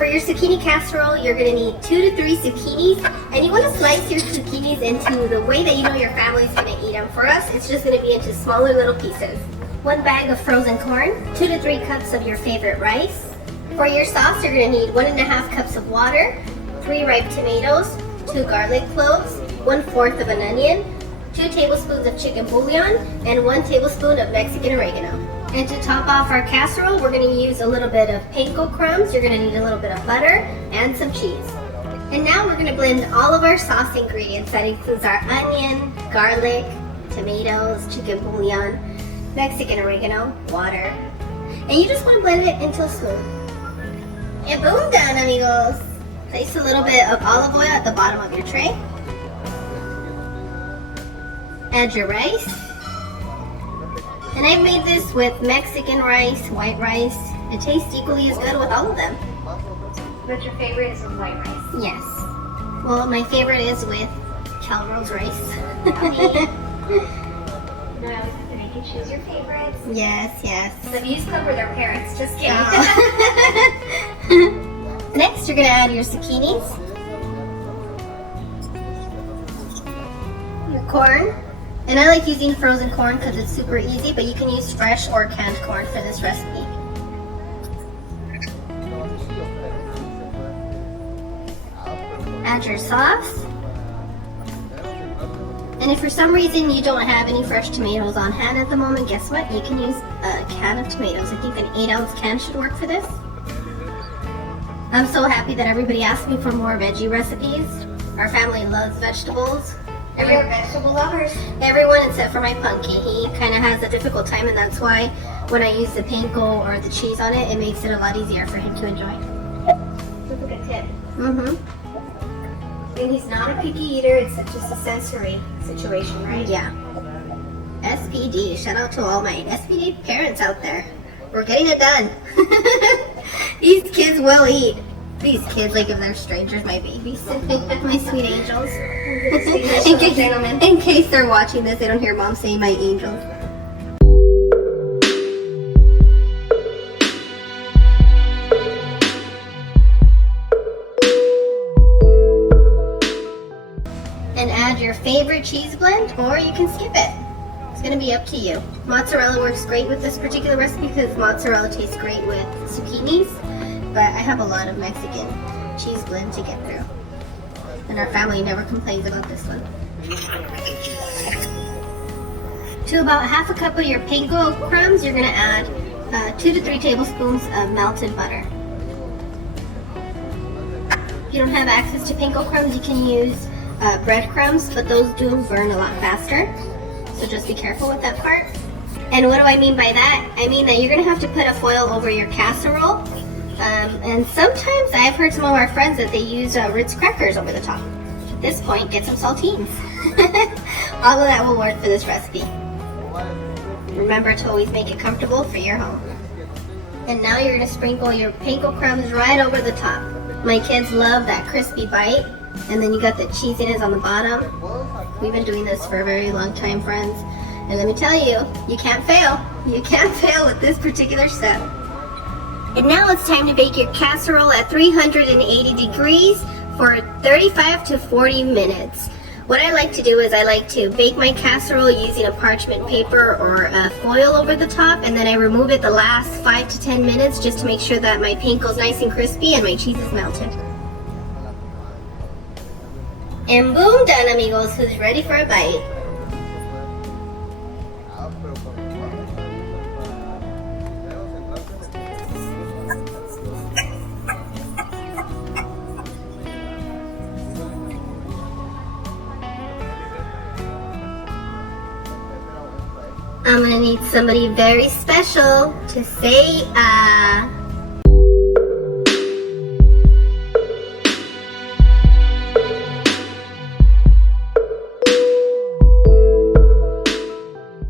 For your zucchini casserole, you're going to need 2 to 3 zucchinis, and you want to slice your zucchinis into the way that you know your family's going to eat them. For us, it's just going to be into smaller little pieces. 1 bag of frozen corn, 2 to 3 cups of your favorite rice. For your sauce, you're going to need 1.5 cups of water, 3 ripe tomatoes, 2 garlic cloves, 1/4 of an onion, 2 tablespoons of chicken bouillon, and 1 tablespoon of Mexican oregano. And to top off our casserole, we're going to use a little bit of Panko crumbs. You're going to need a little bit of butter and some cheese. And now we're going to blend all of our sauce ingredients. That includes our onion, garlic, tomatoes, chicken bouillon, Mexican oregano, water. And you just want to blend it until smooth. And boom, done, amigos. Place a little bit of olive oil at the bottom of your tray. Add your rice. And I've made this with Mexican rice, white rice. It tastes equally as good with all of them. But your favorite is with white rice? Yes. Well, my favorite is with Calrose rice. You always have to make you choose your favorites. Yes, yes. The Muse Club or their parents, just kidding. Oh. Next, you're going to add your zucchinis. Your corn. And I like using frozen corn because it's super easy, but you can use fresh or canned corn for this recipe. Add your sauce. And if for some reason you don't have any fresh tomatoes on hand at the moment, guess what? You can use a can of tomatoes. I think an 8-ounce can should work for this. I'm so happy that everybody asked me for more veggie recipes. Our family loves vegetables. We're vegetable lovers. Everyone except for my pumpkin. He kind of has a difficult time, and that's why when I use the panko or the cheese on it, it makes it a lot easier for him to enjoy. That's a good tip. Mm-hmm. And he's not a picky eater, it's just a sensory situation, right? Yeah. SPD. Shout out to all my SPD parents out there. We're getting it done. These kids will eat. These kids, like if they're strangers, my babies, my sweet angels. In case they're watching this, they don't hear mom say my angels. And add your favorite cheese blend, or you can skip it. It's going to be up to you. Mozzarella works great with this particular recipe because mozzarella tastes great with zucchinis. But I have a lot of Mexican cheese blend to get through. And our family never complains about this one. To about 1/2 cup of your Panko crumbs, you're going to add 2 to 3 tablespoons of melted butter. If you don't have access to Panko crumbs, you can use breadcrumbs, but those do burn a lot faster. So just be careful with that part. And what do I mean by that? I mean that you're going to have to put a foil over your casserole. And sometimes I've heard some of our friends that they use Ritz crackers over the top. At this point, get some saltines. All of that will work for this recipe. Remember to always make it comfortable for your home. And now you're going to sprinkle your Panko crumbs right over the top. My kids love that crispy bite. And then you got the cheesiness on the bottom. We've been doing this for a very long time, friends. And let me tell you, you can't fail. You can't fail with this particular step. And now it's time to bake your casserole at 380 degrees for 35 to 40 minutes. What I like to do is I like to bake my casserole using a parchment paper or a foil over the top, and then I remove it the last 5 to 10 minutes just to make sure that my panko's nice and crispy and my cheese is melted. And boom, done, amigos. Who's ready for a bite? I'm gonna need somebody very special to say